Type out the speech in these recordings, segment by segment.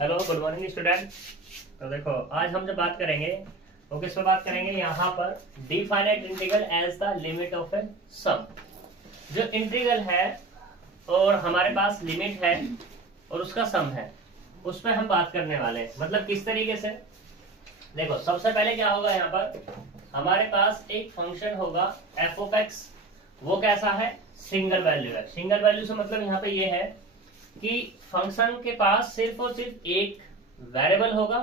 Hello, good morning student. तो देखो, आज हम जब बात करेंगे तो किस पे बात करेंगे, यहाँ पर definite integral as the limit of a sum. जो इंटीग्रल है और हमारे पास लिमिट है और उसका सम है, उस पर हम बात करने वाले हैं। मतलब किस तरीके से, देखो सबसे पहले क्या होगा, यहाँ पर हमारे पास एक फंक्शन होगा एफ ऑफ एक्स। वो कैसा है, सिंगल वैल्यू है। सिंगल वैल्यू से मतलब यहाँ पे ये है कि फंक्शन के पास सिर्फ और सिर्फ एक वेरिएबल होगा,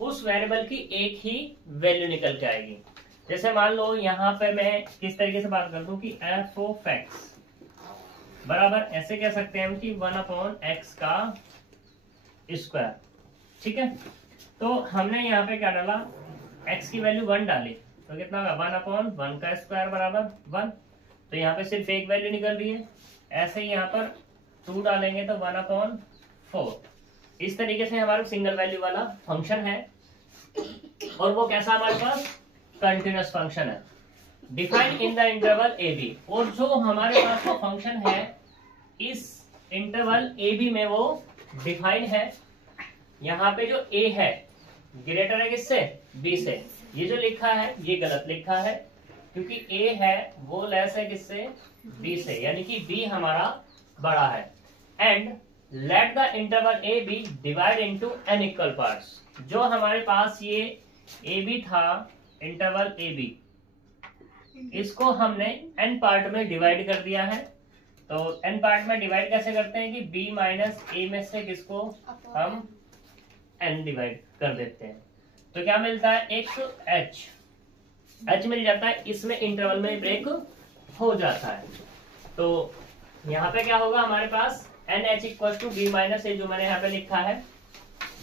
उस वेरिएबल की एक ही वैल्यू निकल के आएगी। जैसे मान लो यहाँ पे मैं किस तरीके से बात कर दूं कि एफ ऑफ एक्स बराबर ऐसे कह सकते हैं हम कि 1/x का स्क्वायर। ठीक है, तो हमने यहाँ पे क्या डाला, x की वैल्यू 1 डाली, तो कितना होगा 1/1 का स्क्वायर बराबर 1। तो यहाँ पे सिर्फ एक वैल्यू निकल रही है। ऐसे ही यहाँ पर 2 डालेंगे तो 1/4। इस तरीके से हमारा सिंगल वैल्यू वाला फंक्शन है और वो कैसा हमारे पास कंटिन्यूअस फंक्शन है, defined in the interval A B. और जो हमारे पास वो फंक्शन है इस इंटरवल ए बी में वो डिफाइंड है। यहाँ पे जो ए है ग्रेटर है किससे, बी से। ये जो लिखा है ये गलत लिखा है, क्योंकि ए है वो लेस है किससे, बी से, यानी कि बी हमारा बड़ा है। And let the interval A B divide into n equal parts. जो हमारे पास ये ए बी था, इंटरवल ए बी, इसको हमने n पार्ट में डिवाइड कर दिया है। तो n पार्ट में डिवाइड कैसे करते हैं कि b माइनस a में से किसको हम n डिवाइड कर देते हैं। तो क्या मिलता है, एक h मिल जाता है, इसमें इंटरवल में ब्रेक हो जाता है। तो यहाँ पे क्या होगा हमारे पास n h equal to b minus a, जो मैंने यहाँ पे लिखा है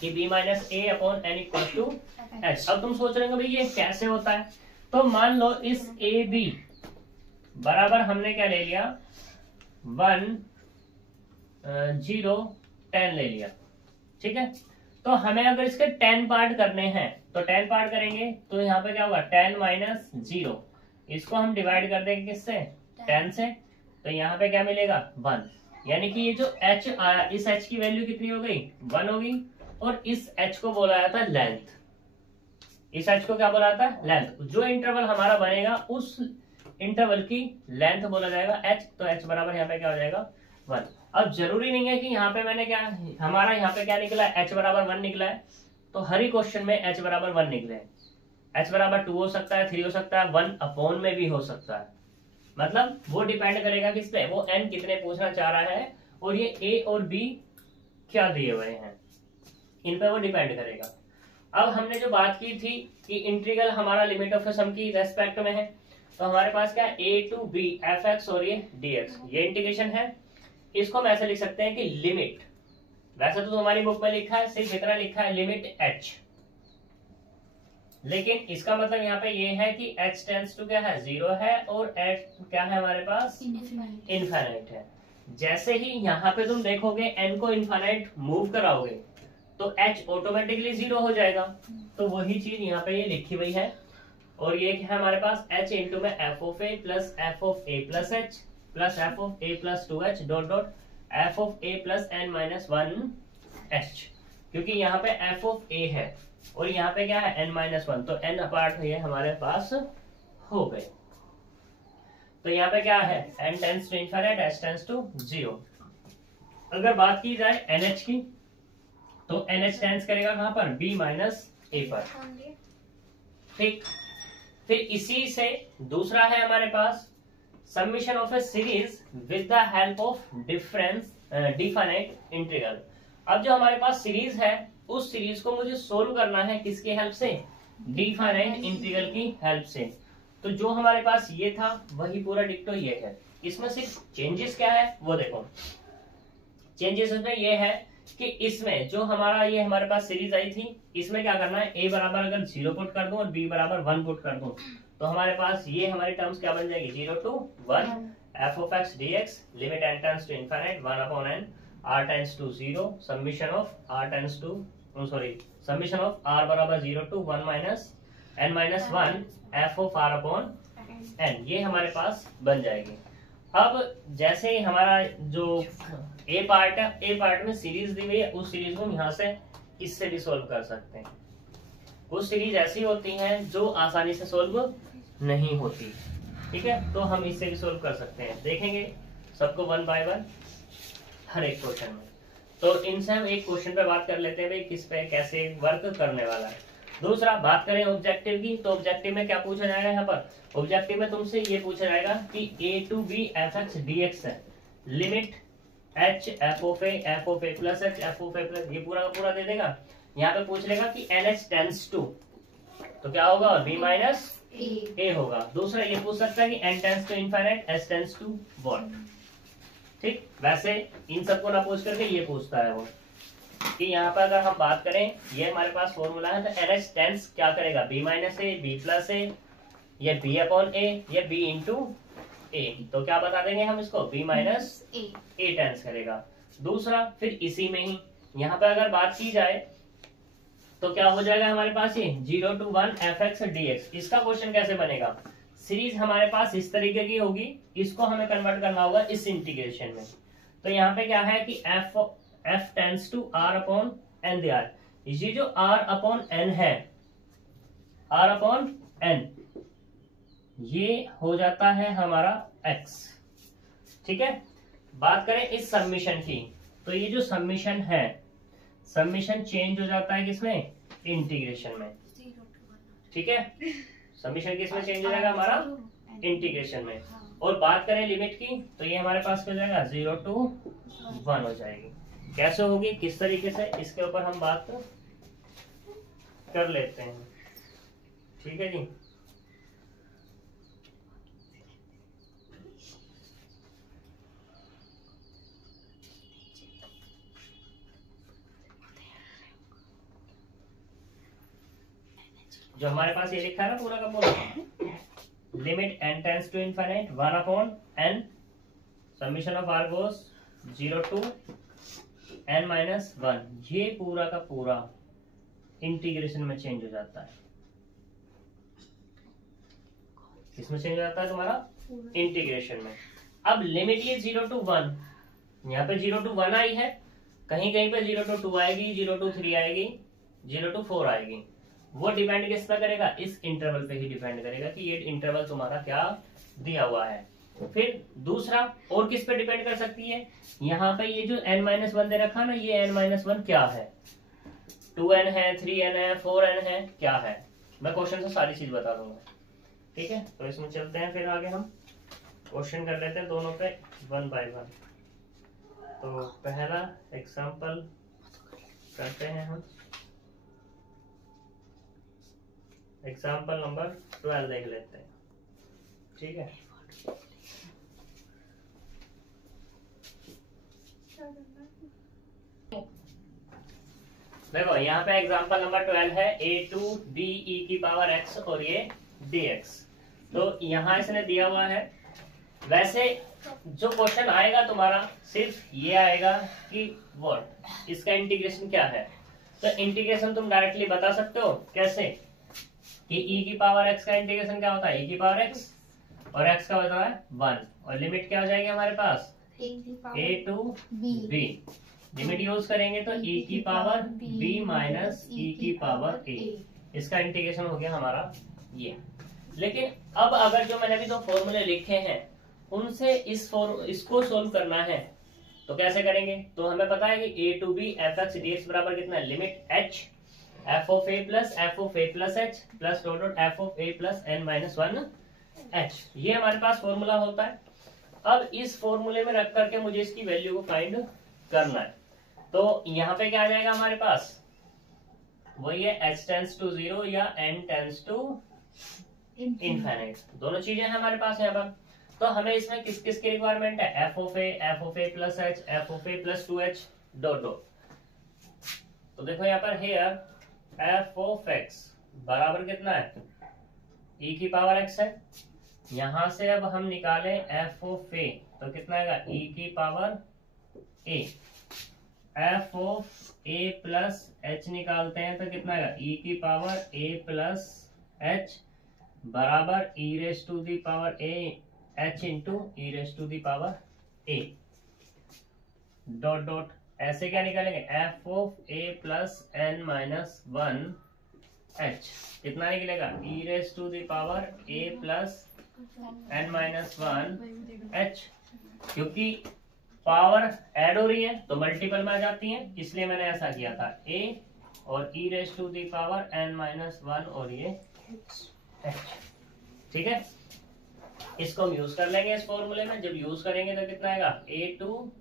कि b minus a upon n equal to h. अब तुम सोच रहे हो भाई ये कैसे होता है, तो मान लो इस ए बी बराबर हमने क्या ले लिया 1 0 10 ले लिया। ठीक है, तो हमें अगर इसके 10 पार्ट करने हैं तो 10 पार्ट करेंगे, तो यहाँ पे क्या होगा 10 माइनस 0, इसको हम डिवाइड कर देंगे किससे, 10 से। तो यहाँ पे क्या मिलेगा 1, यानी कि ये जो h आया, इस h की वैल्यू कितनी हो गई 1 होगी। और इस h को बोला जाता है लेंथ। इस h को क्या बोला जाता है, लेंथ। जो इंटरवल हमारा बनेगा उस इंटरवल की लेंथ बोला जाएगा h। तो h बराबर यहाँ पे क्या हो जाएगा 1। अब जरूरी नहीं है कि यहाँ पे मैंने क्या, हमारा यहाँ पे क्या निकला है, h बराबर 1 निकला है, तो हर ही क्वेश्चन में h बराबर 1 निकले। h बराबर 2 हो सकता है, 3 हो सकता है, 1 अपॉन में भी हो सकता है। मतलब वो डिपेंड करेगा किस पे, वो n कितने पूछना चाह रहा है और ये a और b क्या दिए हुए हैं, इन पे वो डिपेंड करेगा। अब हमने जो बात की थी कि इंटीग्रल हमारा लिमिट ऑफ सम की रेस्पेक्ट में है, तो हमारे पास क्या a to b F X और ये dx, ये इंटीग्रेशन है। इसको हम ऐसे लिख सकते हैं कि लिमिट, वैसे तो हमारी बुक में लिखा है सिर्फ इतना लिखा है लिमिट h, लेकिन इसका मतलब यहाँ पे ये है कि h टेंड्स टू क्या है 0 है और h क्या है हमारे पास इनफाइनाइट है। जैसे ही यहाँ पे तुम देखोगे n को इनफाइनाइट मूव कराओगे तो h ऑटोमेटिकली 0 हो जाएगा। तो वही चीज यहाँ पे ये लिखी हुई है। और ये क्या है हमारे पास h इंटू में f of a plus f of a plus h plus f of a plus 2h dot dot f of a plus n minus 1h, क्योंकि यहाँ पे f ऑफ a है और यहाँ पे क्या है n माइनस 1, तो n अपार्ट ये हमारे पास हो गए। तो यहाँ पे क्या है n tends to infinite, h tends to 0। अगर बात की जाए nh की, तो nh टेंड्स करेगा कहाँ पर, b माइनस a पर। ठीक, फिर इसी से दूसरा है हमारे पास summation of a series with the help of difference definite integral. अब जो हमारे पास सीरीज है उस सीरीज को मुझे सोल्व करना है किसकी हेल्प से, डिफाइनाइट इंटीग्रल की हेल्प से। तो जो हमारे पास ये था वही पूरा डिक्टो ये है। इसमें सिर्फ चेंजेस क्या है वो देखो, चेंजेस इसमें ये है कि इसमें जो हमारा ये हमारे पास सीरीज आई थी, इसमें क्या करना है, a बराबर अगर 0 पुट कर दूं और b बराबर 1 पुट कर दूं, तो हमारे पास ये हमारी टर्म्स क्या बन जाएगी 0 to 1 f of x dx limit n tends to infinite 1 upon n r tends to 0 summation of r tends to summation of r बराबर 0 to 1 minus n minus 1 f of r upon n, ये हमारे पास बन जाएगी। अब जैसे ही हमारा जो ए part है, ए पार्ट में सीरीज दी हुई है, उस सीरीज को यहाँ से इससे भी सोल्व कर सकते हैं। कुछ सीरीज ऐसी होती हैं जो आसानी से सोल्व नहीं होती, ठीक है, तो हम इससे भी सोल्व कर सकते हैं। देखेंगे सबको वन बाय वन हर एक क्वेश्चन में। तो इनसे हम एक क्वेश्चन पे बात कर लेते हैं भाई किस पे कैसे वर्क करने वाला है। दूसरा बात करें ऑब्जेक्टिव की, तो ऑब्जेक्टिव में क्या पूछा जाएगा यहाँ पर, ऑब्जेक्टिव में तुमसे ये पूछा जाएगा कि a to b f(x) dx है, limit h f(a) plus h f(a) plus, ये पूरा का पूरा दे देगा। यहाँ पे पूछ लेगा कि nh टेंस टू, तो क्या होगा b माइनस a होगा। दूसरा ये पूछ सकता है कि n tends to infinite h tends to what, ठीक। वैसे इन सबको ना पूछ करके ये पूछता है वो कि यहाँ पर अगर हम बात करें, ये हमारे पास फॉर्मूला है, तो NH टेंस क्या करेगा, b minus a, b plus a, या b अपॉन a, या b इंटू a, तो क्या बता देंगे हम इसको, b माइनस a टेंस करेगा। दूसरा फिर इसी में ही यहाँ पे अगर बात की जाए तो क्या हो जाएगा हमारे पास, ये 0 to 1 f(x) dx। इसका क्वेश्चन कैसे बनेगा, सीरीज हमारे पास इस तरीके की होगी, इसको हमें कन्वर्ट करना होगा इस इंटीग्रेशन में। तो यहाँ पे क्या है कि f tends to r upon n दिया है, ये जो r अपॉन n है, r अपॉन n ये हो जाता है हमारा x, ठीक है। बात करें इस सबमिशन की, तो ये जो सबमिशन है, सबमिशन चेंज हो जाता है किसमें, इंटीग्रेशन में, ठीक है। सबमिशन किसमें चेंज हो जाएगा हमारा, इंटीग्रेशन में। और बात करें लिमिट की, तो ये हमारे पास हो जाएगा 0 to 1 हो जाएगी। कैसे होगी, किस तरीके से, इसके ऊपर हम बात कर लेते हैं, ठीक है जी। जो हमारे पास ये लिखा है ना पूरा का पूरा, limit n tends to infinite 1 upon n, summation of r goes 0 to n minus 1, ये पूरा का पूरा इंटीग्रेशन में चेंज हो जाता है। किसमें चेंज हो जाता है तुम्हारा, इंटीग्रेशन में। अब लिमिट ये 0 to 1, यहाँ पे 0 to 1 आई है, कहीं कहीं पे 0 to 2 आएगी, 0 to 3 आएगी, 0 to 4 आएगी। वो डिपेंड किस पर करेगा, इस इंटरवल पे ही डिपेंड करेगा कि ये इंटरवल तुम्हारा क्या दिया हुआ है। फिर दूसरा और किस पे डिपेंड कर सकती है, यहाँ पे ये जो n-1 दे रखा ना, ये n-1 क्या है, 2n है, 3n है, 4n है, क्या है, मैं क्वेश्चन से सारी चीज बता दूंगा, ठीक है। तो इसमें चलते हैं, फिर आगे हम क्वेश्चन कर लेते हैं दोनों पे वन बाय वन। तो पहला एग्जाम्पल करते हैं हम, एग्जाम्पल नंबर 12 देख लेते हैं, ठीक है। देखो यहाँ पे एग्जाम्पल नंबर 12 है, a टू b e की पावर x और ये dx। तो यहाँ इसने दिया हुआ है। वैसे जो क्वेश्चन आएगा तुम्हारा सिर्फ ये आएगा कि व्हाट, इसका इंटीग्रेशन क्या है। तो इंटीग्रेशन तुम डायरेक्टली बता सकते हो, कैसे कि e की पावर x का इंटीग्रेशन क्या होता है, e की पावर x, और x का होता है 1, और लिमिट क्या हो जाएगी हमारे पास, a to b। Limit use करेंगे तो e की पावर b माइनस e की पावर a, इसका इंटीग्रेशन हो गया हमारा ये। लेकिन अब अगर जो मैंने अभी दो फॉर्मूले लिखे हैं उनसे इसको सोल्व करना है तो कैसे करेंगे। तो हमें पता है कि a to b f(x) dx बराबर कितना है, limit h f of a plus h plus dot dot f of a plus n-1 h, ये हमारे पास फॉर्मूला होता है। अब इस फॉर्मूले में रख करके मुझे इसकी वैल्यू को फाइंड करना है। तो यहाँ पे क्या आ जाएगा हमारे पास, वही है h टेंस टू 0 या n टेंस टू इनफाइनाइट, दोनों चीजें हमारे पास यहाँ पर। तो हमें इसमें किस किस की रिक्वायरमेंट है, f of a plus h, f of a plus 2h dot dot. तो देखो यहाँ पर हेयर f ऑफ x बराबर कितना है, e की पावर x है। यहां से अब हम निकालें f ऑफ a तो कितना आएगा, e की power a। f of a plus h निकालते हैं तो कितना आएगा, e की पावर a प्लस h बराबर e raise to the power a h into e raise to the power a dot dot ऐसे क्या निकालेंगे, f of a plus n minus one h कितना निकलेगा, e raise to the power a plus n minus one h. क्योंकि power add हो रही है तो मल्टीपल में आ जाती है, इसलिए मैंने ऐसा किया था, ए और e raise to the power n minus one और ये एच। ठीक है, इसको हम यूज कर लेंगे इस फॉर्मूले में। जब यूज करेंगे तो कितना आएगा, a to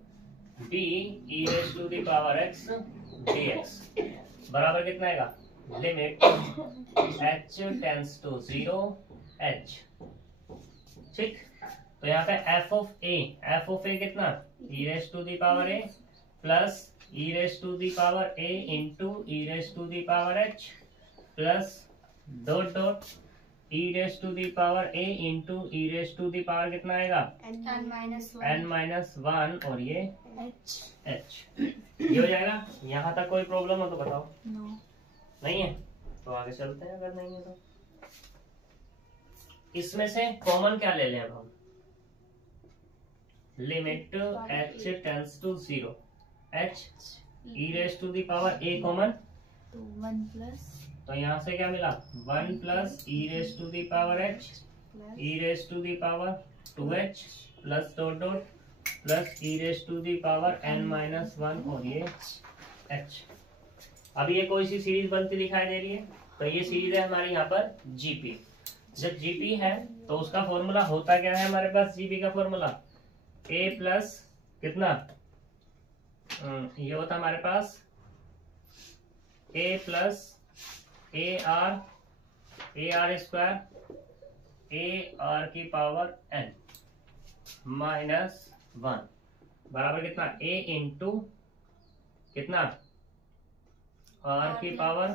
b e raise to the power x d x बराबर कितना आएगा, limit h tends to 0 h। ठीक, तो यहाँ पे f ऑफ ए कितना, e raise to the power a plus e raise to the power a into e raise to the power h plus dot dot e raise to the power a into e raise to the power कितना आएगा, n minus one और ये h। ये हो जाएगा। यहाँ तक कोई प्रॉब्लम हो तो बताओ। नहीं है तो आगे चलते हैं, अगर नहीं है तो इसमें से कॉमन क्या ले लें अब हम, limit h tends to 0 h e raise to the power a common तो 1 प्लस, तो यहाँ से क्या मिला, 1 plus e raise to the power h e raise to the power 2h plus dot dot plus e raise to the power n minus one और ये h। अब ये कोई सी सीरीज बनती दिखाई दे रही है, तो ये सीरीज है हमारे यहाँ पर जीपी। जब जीपी है तो उसका फॉर्मूला होता क्या है हमारे पास, जीपी का फॉर्मूला ए प्लस कितना, ये होता हमारे पास a plus a r square a r की पावर एन माइनस वन बराबर कितना, ए इंटू कितना, आर की पावर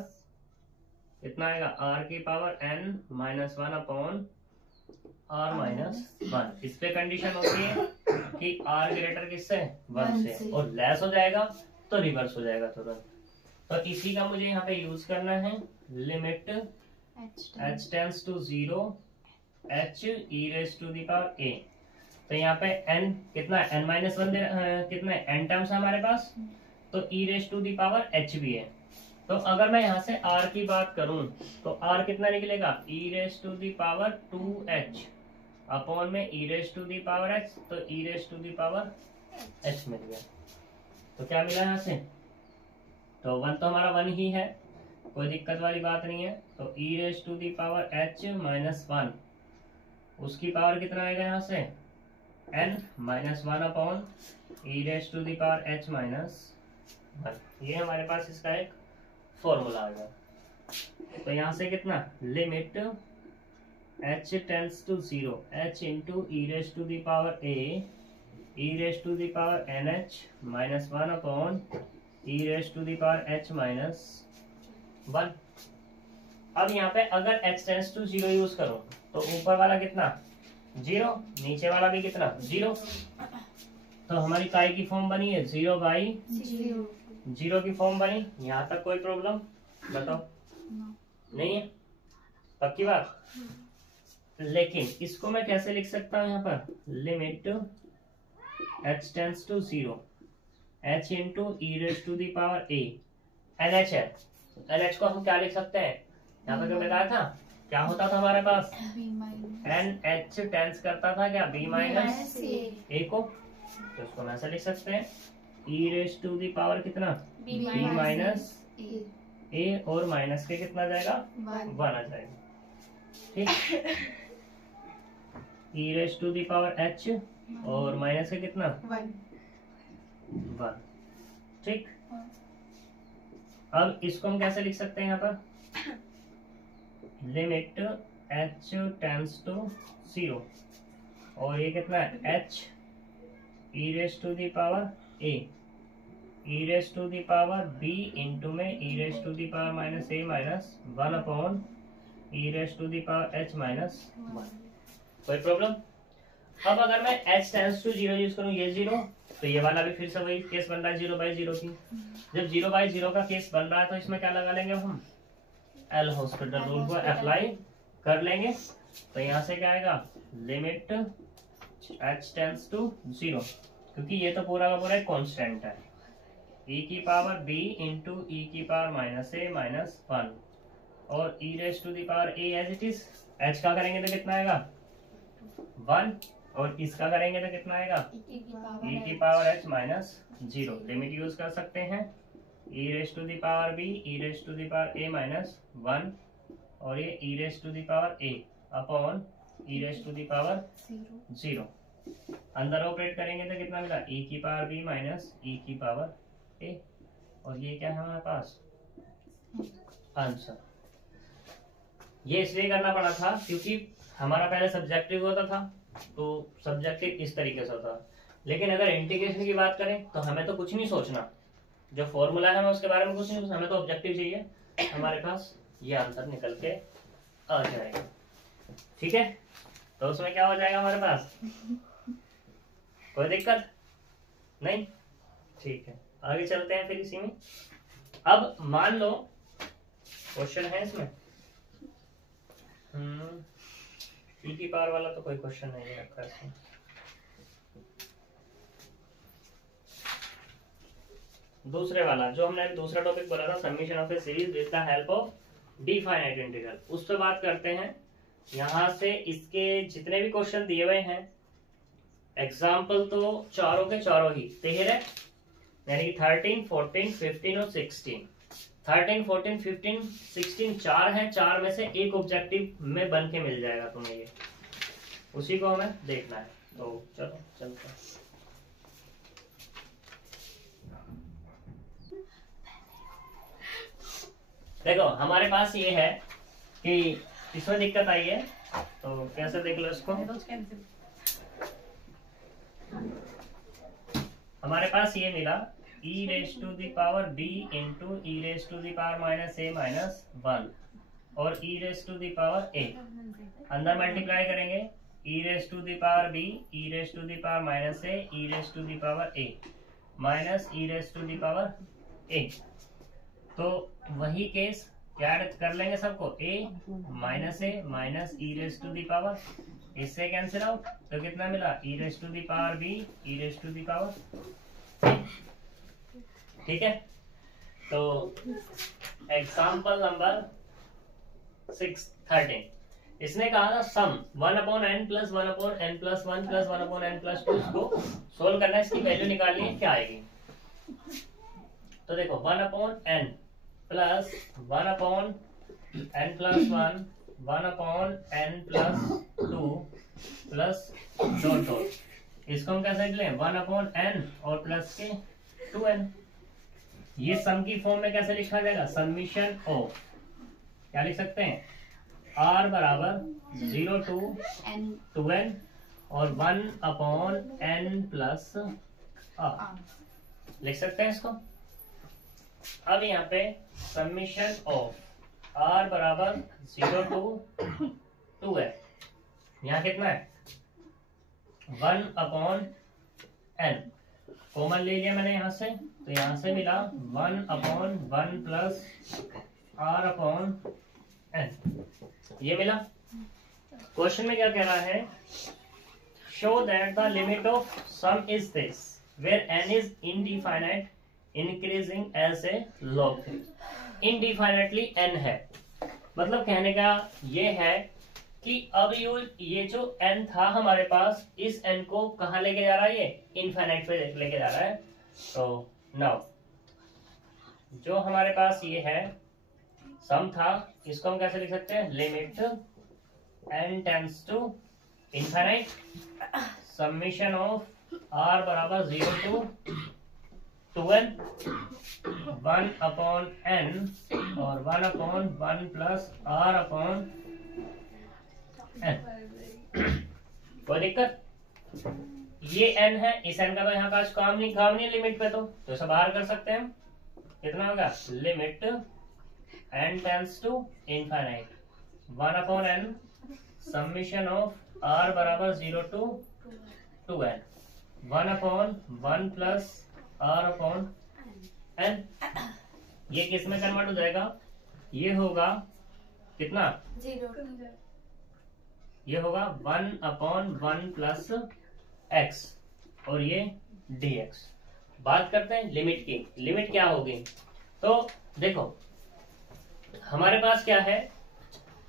कितना आएगा, आर की power n minus one upon r minus one. इस पे कंडीशन होती है कि आर ग्रेटर किससे, वन से, और लेस हो जाएगा तो रिवर्स हो जाएगा तुरंत। तो इसी का मुझे यहाँ पे यूज करना है, limit h tends to 0 h e raise to the power a। तो यहाँ पे n कितना है, n माइनस वन कितना है, n टर्म्स है हमारे पास, तो e raise to the power h भी है। तो अगर मैं यहाँ से r की बात करूं तो r कितना निकलेगा, e raise to the power 2h upon में e raise to the power h, तो e raise to the power h मिल गया। तो क्या मिला यहाँ से, तो 1 तो हमारा 1 ही है, कोई दिक्कत वाली बात नहीं है। तो e raise to the power h minus one, उसकी पावर कितना आएगा यहाँ से, n minus one upon e raise to the power h minus one. ये हमारे पास इसका एक फॉर्मूला आ गया। तो यहाँ से कितना, limit h tends to 0 h into E raise to the power a e raise to the power nh minus one upon e raise to the power h minus one. अब यहाँ पे अगर h टेंड्स टू 0 यूज करो तो ऊपर वाला कितना 0, नीचे वाला भी कितना 0, तो हमारी काय की फॉर्म बनी है 0 बाई 0 की फॉर्म बनी। यहाँ तक कोई प्रॉब्लम बताओ, नहीं है, पक्की बात। लेकिन इसको मैं कैसे लिख सकता हूँ यहाँ पर, limit h tends to 0 h into E raise to the power a, NH है, NH को हम क्या लिख सकते हैं, यहाँ पर जो बताया था क्या होता था हमारे पास, NH टेंस करता था क्या, b माइनस a को, तो इसको हम ऐसा लिख सकते हैं, e raise to the power कितना, b माइनस a और माइनस के कितना जाएगा 1 आ जाएगा। ठीक, e raise to the power h और माइनस के कितना 1। ठीक, अब इसको हम कैसे लिख सकते हैं यहाँ पर, लिमिट h टेंड्स टू 0 और ये कितना है h e raise to the power a e raise to the power b into में e raise to the power minus a minus one upon e raise to the power h minus one. कोई problem. अब अगर मैं h tends to 0 use करूँ, ये 0, तो ये वाला भी फिर से वही केस बन रहा है 0 बाई 0 की। जब 0 बाई 0 का केस बन रहा है तो इसमें क्या लगा लेंगे हम, एल हॉस्पिटल रूल को अप्लाई कर लेंगे। तो यहाँ से क्या आएगा, लिमिट h टेंड्स टू 0, क्योंकि ये तो पूरा का पूरा एक कांस्टेंट है, ई की पावर बी इंटू ई की पावर माइनस ए माइनस 1 और e raise to the power a as it is. H का करेंगे तो कितना आएगा 1 और इसका करेंगे तो कितना आएगा ई की power h minus 0। Limit use कर सकते हैं e raise to the power b e raise to the power a minus 1 और ये e raise to the power a upon e raise to the power 0। अंदर operate करेंगे तो कितना मिला ई की पावर बी माइनस ई की पावर ए और ये क्या है हमारे पास आंसर। ये इसलिए करना पड़ा था क्योंकि हमारा पहले सब्जेक्टिव होता था, तो सब्जेक्टिव इस तरीके से होता है। लेकिन अगर इंटीग्रेशन की बात करें तो हमें तो कुछ नहीं सोचना, जो फॉर्मूला है हमें उसके बारे में कुछ नहीं सोचना, हमें तो ऑब्जेक्टिव चाहिए, हमारे पास ये आंसर निकल के आ जाएगा। ठीक है, तो उसमें क्या हो जाएगा हमारे पास, कोई दिक्कत नहीं। ठीक है, आगे चलते हैं फिर इसी में। अब मान लो क्वेश्चन है इसमें ई की पावर वाला तो कोई क्वेश्चन नहीं है रखा इसमें। दूसरे वाला जो हमने दूसरा टॉपिक बोला था summation of a series with the help of definite integral, उस पर बात करते हैं। यहां से इसके जितने भी क्वेश्चन दिए हुए हैं एग्जाम्पल तो चारों के चारों ही 13 यानी कि 13, 14, 15 और 16। 13, 14, 15, 16 चार है, चार में से एक ऑब्जेक्टिव में बन के मिल जाएगा तुम्हें, ये उसी को हमें देखना है। तो चलो चलते हैं। देखो हमारे पास ये है कि इसमें दिक्कत आई है, तो कैसे देख लो इसको। हमारे पास ये मिला e raise to the power b into E raise to the power minus a minus 1 और e raise to the power a. अंदर मल्टीप्लाई करेंगे e raise to the power b e raise to the power minus a e raise to the power a minus e raise to the power a. तो वही case क्या कर लेंगे सबको, a minus e raise to the power, इससे cancel out तो कितना मिला e raise to the power b e raise to the power. ठीक है, तो एग्जाम्पल नंबर 13 इसने कहा था सम 1/n + 1/n + 1 + 1/n + 2 को सोल्व करना है, इसकी वैल्यू निकालनी है क्या आएगी। तो देखो 1/n plus 1/n + 1 1/n + 2 plus dot dot, इसको हम कैसे लें 1/n और प्लस के 2n। ये सम की फॉर्म में कैसे लिखा जाएगा, समीशन ऑफ क्या लिख सकते हैं r बराबर 0 to 2n और 1/n + r लिख सकते हैं इसको। अब यहाँ पे समीशन ऑफ r बराबर 0 to 2n, यहाँ कितना है 1/n कॉमन ले लिया मैंने यहाँ से, तो यहाँ से मिला 1/1 + r/n, ये मिला। क्वेश्चन में क्या कह रहा है, show that the limit of sum is this where n is indefinite increasing as a log. Indefinitely n है, मतलब कहने का ये है कि अब ये जो n था हमारे पास, इस n को कहाँ लेके जा रहा है, ये इनफाइनाइट पे लेके जा रहा है। तो नाउ जो हमारे पास ये है सम था, इसको हम कैसे लिख सकते हैं, limit n tends to infinite summation of r बराबर 0 to 2n 1/n और 1/1 + r/n। कोई दिक्कत, ये n है, इस n का तो यहाँ पास काम नहीं लिमिट पे, तो इसे बाहर कर सकते हैं। कितना होगा, limit n tends to infinite 1/n summation of r बराबर 0 to 2n 1/1 + r/n। ये किस में कन्वर्ट हो जाएगा, ये होगा कितना 0, ये होगा 1/1 + x और ये dx बात करते हैं लिमिट की। लिमिट क्या होगी? तो देखो हमारे पास क्या है,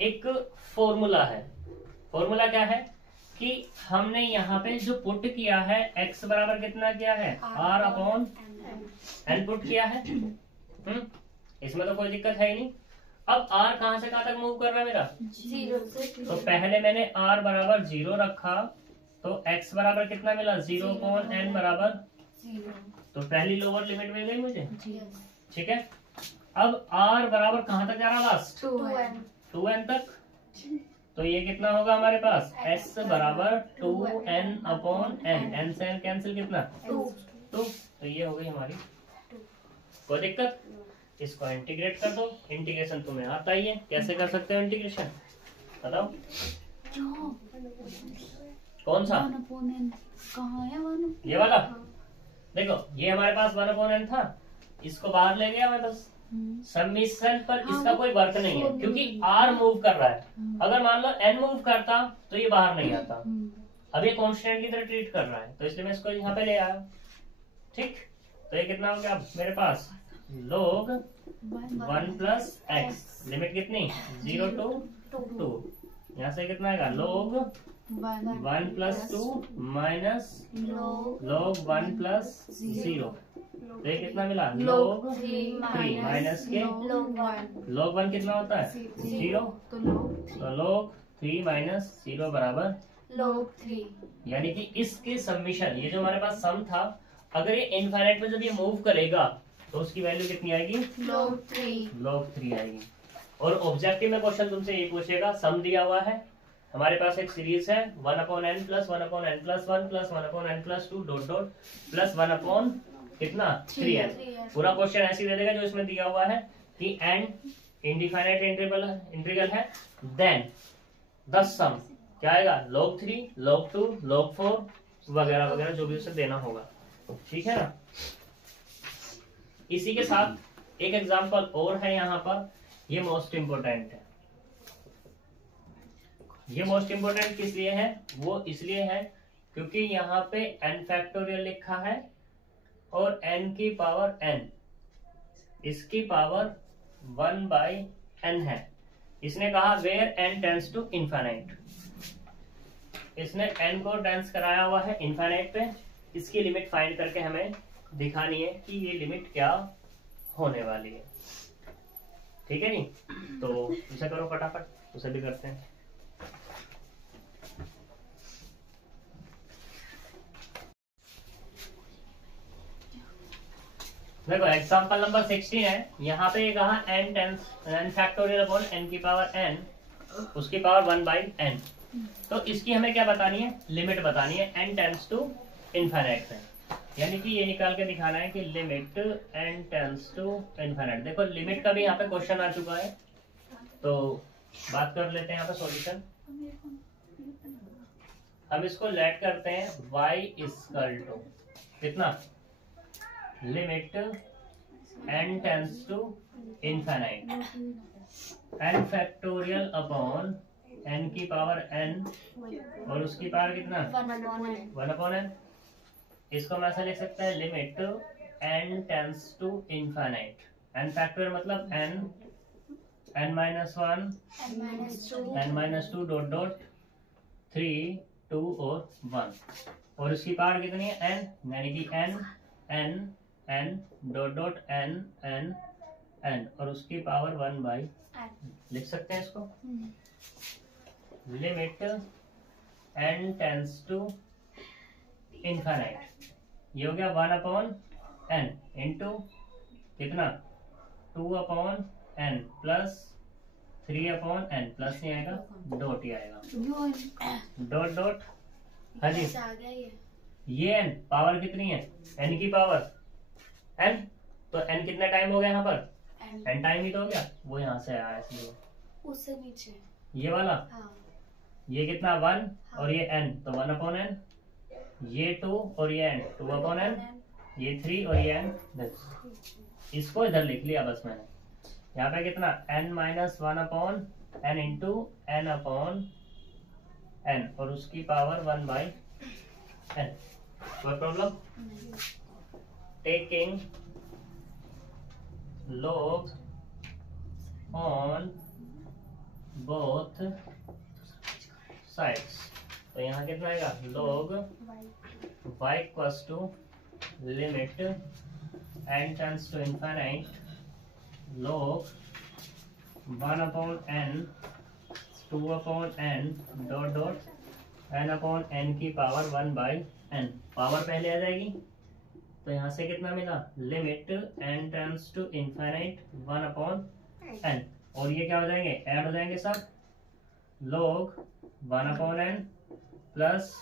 एक फॉर्मूला है। फॉर्मूला क्या है कि हमने यहाँ पे जो पुट किया है x बराबर कितना किया है, r अपॉन n पुट किया है। इसमें तो कोई दिक्कत है ही नहीं। अब r कहां से कहां तक मूव कर रहा है मेरा, 0 से 2। तो पहले मैंने r बराबर 0 रखा, तो x बराबर कितना मिला, 0 अपॉन n बराबर 0। तो पहली लोअर लिमिट मिल गई मुझे। Yes। ठीक है, अब r बराबर कहां तक जा रहा है, लास्ट 2n 2n तक। तो ये कितना होगा हमारे पास, s बराबर 2n अपॉन n, n से n कैंसिल कितना 2। 2। तो ये हो गई हमारी। कोई दिक्कत? इसको इंटीग्रेट कर दो। इंटीग्रेशन तुम्हें आता ही है, कैसे कर सकते हो इंटीग्रेशन, बताओ कौन सा, कहाँ है 1? ये वाला। देखो ये हमारे पास 1 अपॉन n था, इसको बाहर ले गया मैं बस। सबमिशन पर इसका कोई वर्क नहीं है क्योंकि r मूव कर रहा है। अगर मान लो n मूव करता तो ये बाहर नहीं आता। अब ये कांस्टेंट की तरह ट्रीट कर रहा है, तो इसलिए मैं इसको यहाँ पे ले आया। ठीक, तो ये कितना हो गया मेरे पास, log 1 प्लस x, लिमिट कितनी 0 to 2। यहाँ से कितना आएगा, log 1 plus 2 minus log 1 plus 0। तो ये कितना मिला, log 3 माइनस के log 1 कितना होता है 0, तो log 3 माइनस 0 बराबर log 3। यानी कि इसके सबमिशन, ये जो हमारे पास सम था, अगर ये इनफाइनाइट में जब ये मूव करेगा तो उसकी वैल्यू कितनी आएगी, log 3 आएगी। और ऑब्जेक्टिव में क्वेश्चन तुमसे ये पूछेगा, सम दिया हुआ है हमारे पास, एक सीरीज है 1 upon n plus 1 upon n plus 1 plus 1 upon n plus 2 dot dot plus 1 upon कितना 3n। पूरा क्वेश्चन ऐसे ही दे देगा जो इसमें दिया हुआ है कि n इंडिफाइनाइट इंटीग्रल है, देन द सम क्या आएगा, log 3 log 2 log 4 वगैरह वगैरह जो भी उसे देना होगा। ठीक है ना। इसी के साथ एक एग्जांपल और है यहाँ पर, ये मोस्ट इंपोर्टेंट है। ये मोस्ट इंपोर्टेंट किस लिए है, वो इसलिए है क्योंकि यहाँ पे n फैक्टोरियल लिखा है और n की पावर n, इसकी पावर 1/n है। इसने कहा where n tends to infinite, इसने n को टेंस कराया हुआ है इनफाइनाइट पे। इसकी लिमिट फाइंड करके हमें दिखानी है कि ये लिमिट क्या होने वाली है। ठीक है नी, तो इसे करो फटाफट, उसे भी करते हैं। देखो एग्जांपल नंबर 16 है, यहाँ पे ये कहा n फैक्टोरियल अपॉन n की पावर n, उसकी पावर 1/n। तो इसकी हमें क्या बतानी है, लिमिट बतानी है n टेंड्स टू इनफाइनाइट में। यानी कि ये निकाल के दिखाना है कि limit n tends to infinite. देखो लिमिट का भी यहाँ पे क्वेश्चन आ चुका है, तो बात कर लेते हैं यहाँ पे सॉल्यूशन। अब इसको लेट करते हैं y इक्वल टू कितना, limit n tends to infinite n factorial upon n की पावर n और उसकी पावर कितना 1 अपॉन n। इसको मैं ऐसा लिख सकते हैं, limit n tends to infinite, n factorial मतलब n minus 1 n minus 2 dot dot 3 2 और 1 और उसकी पावर कितनी है n, यानी कि n डॉट डॉट n और उसकी पावर 1/n लिख सकते हैं इसको। Limit n tends to infinite, ये हो गया 1 अपॉन n इंटू कितना 2 upon n plus 3 upon n, plus नहीं आएगा डॉट ही आएगा, डॉट डॉट। हाँ जी, ये n पावर कितनी है, n की पावर n, तो n कितना टाइम हो गया यहाँ पर, n टाइम ही तो हो गया, वो यहाँ से आया इसलिए। उससे नीचे ये वाला हाँ। ये कितना 1 और ये n, तो 1 अपॉन n, ये 2 और ये n 2 अपॉन n, ये 3 और ये n। इसको इधर लिख लिया बस मैंने। यहाँ पे कितना n minus 1 upon n into n upon n और उसकी पावर 1/n। कोई problem? Taking log on both sides। तो यहाँ कितना आएगा log y equals to limit n tends to infinite log 1 upon n 2 upon n dot dot n upon n की power 1 by n। Power पहले आ जाएगी तो यहाँ से कितना मिला limit n tends to infinite 1 upon n, और ये क्या हो जाएंगे ऐड हो जाएंगे सब log 1 upon n plus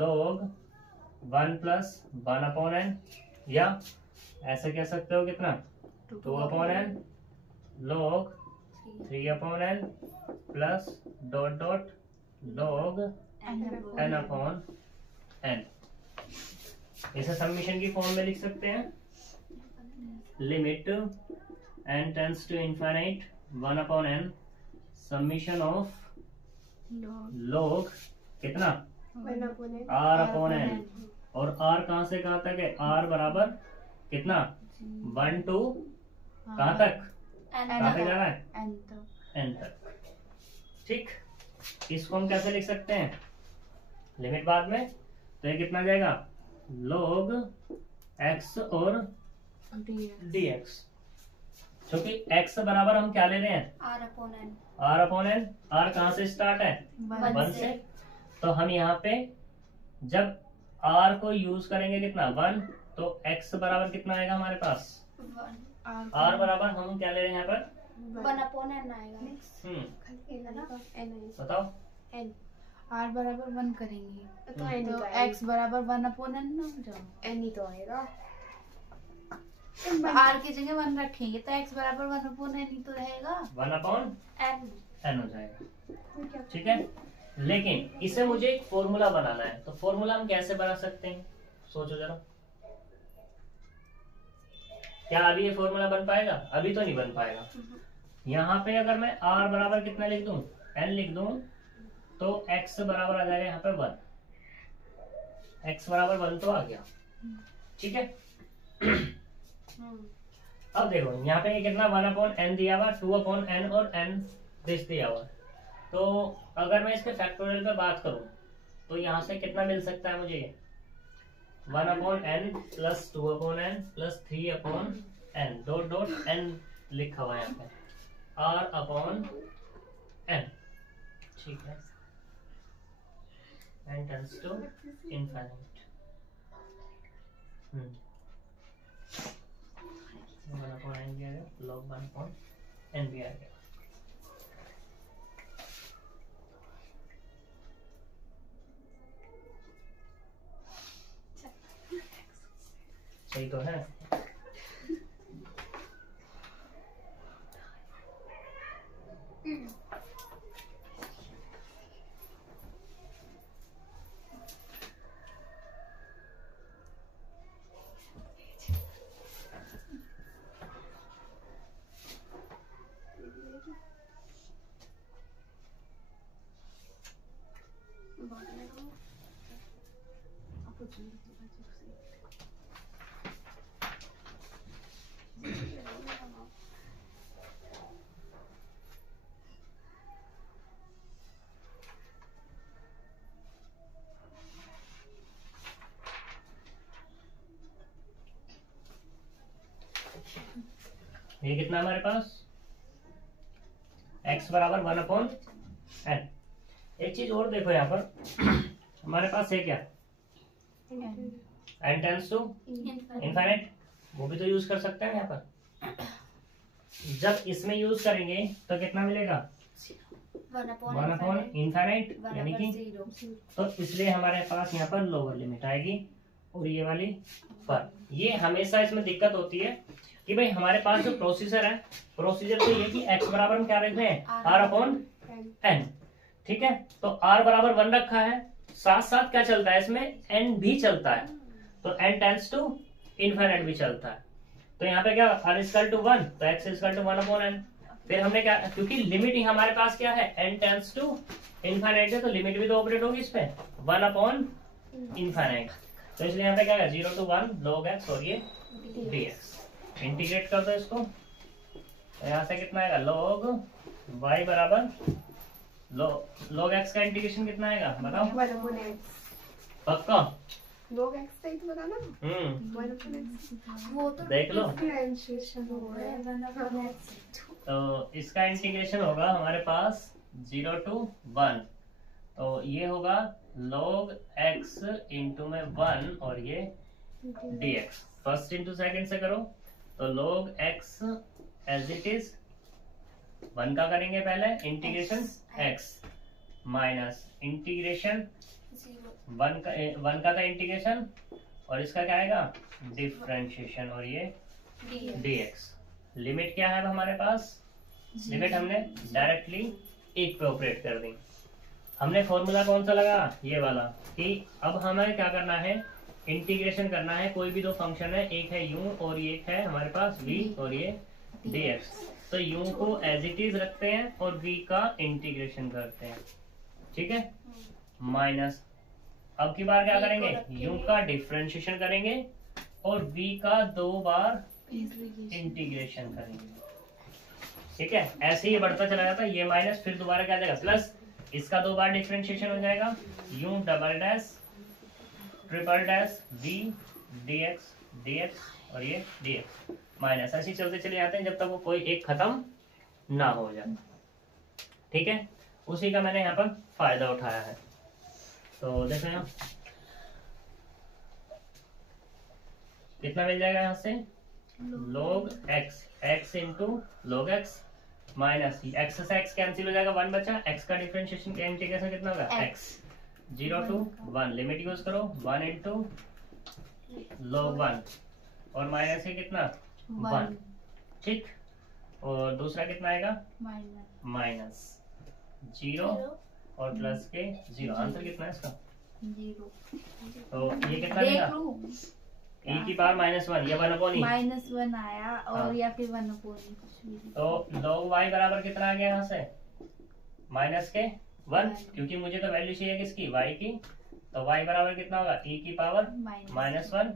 log 1 plus 1 upon n, या ऐसे कह सकते हो कितना 2 upon n log 3 upon n plus dot dot log n upon n। इसे समीशन की फॉर्म में लिख सकते हैं limit n tends to infinite 1 upon n summation of log कितना r अपॉन n, और r कहां से कहां तक है r बराबर कितना 1 to कहां तक कहां तक जाना है n तक। ठीक, इसको हम कैसे लिख सकते हैं लिमिट बाद में, तो ये कितना जाएगा log x और dx, क्योंकि x बराबर हम क्या ले रहे हैं R upon n। r upon n। r कहां से स्टार्ट है 1 से, तो हम यहाँ पे जब r को यूज करेंगे कितना 1, तो x बराबर कितना आएगा हमारे पास r बराबर हम क्या ले रहे हैं यहाँ पर 1 अपॉन n आएगा। बताओ n r बराबर 1 करेंगे तो तो x बराबर 1 अपॉन n ना हो जाओ n ही तो आएगा। r की जगह 1 रखेंगे तो x बराबर 1 अपॉन n ही तो रहेगा 1 अपॉन n n हो जाएगा। ठीक है, लेकिन इसे मुझे एक फॉर्मूला बनाना है, तो फॉर्मूला हम कैसे बना सकते हैं सोचो जरा। क्या अभी ये फॉर्मूला बन पाएगा? अभी तो नहीं बन पाएगा। यहाँ पे अगर मैं r बराबर कितना लिख दूं n लिख दूं तो x बराबर आ जाएगा यहाँ पे 1, x बराबर 1 तो आ गया। ठीक है, अब देखो यहाँ पे कितना 1 अपॉन n दिया हुआ, 2 अपॉन n और n दिस दिया हुआ। तो अगर मैं इसके फैक्टोरियल पे बात करूं तो यहाँ से कितना मिल सकता है मुझे 1 upon n plus 2 upon n plus 3 upon n dot dot n लिखा हुआ है यहाँ पे r अपॉन n। ठीक है, n tends to infinite 1 upon n भी आ गया, log 1 अपॉन n भी आ गया। सही तो है। ये कितना हमारे पास x बराबर 1 अपॉन n। एक चीज और देखो यहाँ पर हमारे पास है क्या n टेंड्स टू इनफाइनाइट, वो भी तो यूज कर सकते हैं यहाँ पर। जब इसमें यूज करेंगे तो कितना मिलेगा 1 अपॉन इनफाइनाइट, यानी कि तो इसलिए हमारे पास यहाँ पर लोअर लिमिट आएगी और ये वाली पर। ये हमेशा इसमें दिक्कत होती है कि भाई हमारे पास जो प्रोसीजर है, प्रोसीजर तो ये कि x बराबर हम क्या रखते हैं r अपॉन n। ठीक है, तो r बराबर 1 रखा है, साथ साथ क्या चलता है इसमें n भी चलता है, तो n टेंड्स टू इनफाइनाइट भी चलता है। तो यहाँ पे क्या r इक्वल टू 1, तो x equal to 1 upon n। फिर हमने क्या, क्योंकि लिमिट ही हमारे पास क्या है n टेंड्स टू इनफाइनाइट है, तो लिमिट भी तो ऑपरेट होगी इस पे 1 अपॉन इनफाइनाइट। तो इसलिए यहाँ पे क्या है 0 to 1 log x और ये dx। इंटीग्रेट कर दो इसको, तो यहाँ से कितना आएगा log y बराबर log x का इंटीग्रेशन कितना आएगा बताओ पक्का? लोग एक्सरसाइज बताना। वो तो देख लो। डिफरेंशिएशन हो रहा है। तो इसका इंटीग्रेशन होगा हमारे पास 0 to 1, तो ये होगा log x इंटू में 1 और ये dx। फर्स्ट इंटू सेकंड से करो, तो log x as it is 1 का करेंगे पहले इंटीग्रेशन x माइनस इंटीग्रेशन 1 का था इंटीग्रेशन और इसका क्या आएगा डिफरेंशिएशन और ये dx। लिमिट क्या है अब हमारे पास? लिमिट हमने डायरेक्टली 1 पे ऑपरेट कर दी। हमने फॉर्मूला कौन सा लगा? ये वाला, कि अब हमें क्या करना है इंटीग्रेशन करना है। कोई भी दो फंक्शन है, एक है u और ये एक है हमारे पास v और ये dx। तो u को एज इट इज रखते हैं और v का इंटीग्रेशन करते हैं, ठीक है। माइनस अब की बार क्या करेंगे u का डिफरेंशिएशन करेंगे और v का 2 बार इंटीग्रेशन करेंगे, ठीक है। ऐसे ही बढ़ता चला जाता है, ये माइनस फिर दोबारा क्या जाएगा प्लस, इसका 2 बार डिफरेंशिएशन हो जाएगा u double dash triple dash v dx dx और ये dx माइनस। ऐसे ही चलते चले जाते हैं जब तक वो कोई एक खत्म ना हो जाए, ठीक है। उसी का मैंने यहाँ पर फायदा उठाया है। तो देखो यहाँ कितना मिल जाएगा यहाँ से log x x into log x minus x से x कैंसिल हो जाएगा, 1 बचा। x का डिफरेंशिएशन का इंटीग्रेशन कितना होगा x 0 to 1 लिमिट यूज करो 1 इंटू log 1 और माइनस ये कितना 1, ठीक। और दूसरा कितना आएगा माइनस 0 और प्लस के 0। आंसर कितना है इसका 0। तो ये कितना मिला e की पावर -1 या 1/e -1 आया और या फिर 1/e कुछ भी। तो log y बराबर कितना आ गया यहाँ से माइनस के 1, क्योंकि मुझे तो वैल्यू चाहिए किसकी y की। तो y बराबर कितना होगा e की पावर -1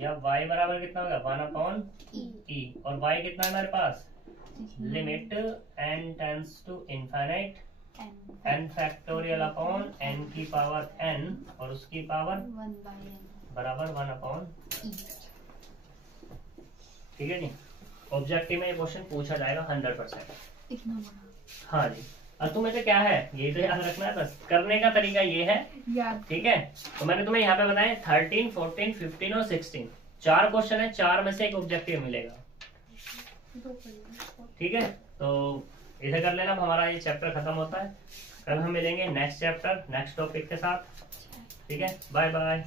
या y बराबर कितना होगा 1/e और y कितना है हमारे पास limit n tends to infinite n factorial upon n की पावर n और उसकी पावर 1/n बराबर 1/e, ठीक है जी। ऑब्जेक्टिव में ये क्वेश्चन पूछा जाएगा 100%। इतना बड़ा। हाँ जी। और तुम्हें तो क्या है ये तो याद रखना है, बस करने का तरीका ये है याद, ठीक है। तो मैंने तुम्हें यहाँ पे बताया 13, 14, 15 और 16 4 क्वेश्चन है, 4 में से एक ऑब्जेक्टिव मिलेगा, ठीक है। तो इसे कर लेना, अब हमारा ये चैप्टर खत्म होता है। कल हम मिलेंगे नेक्स्ट चैप्टर नेक्स्ट टॉपिक के साथ, ठीक है। Bye bye.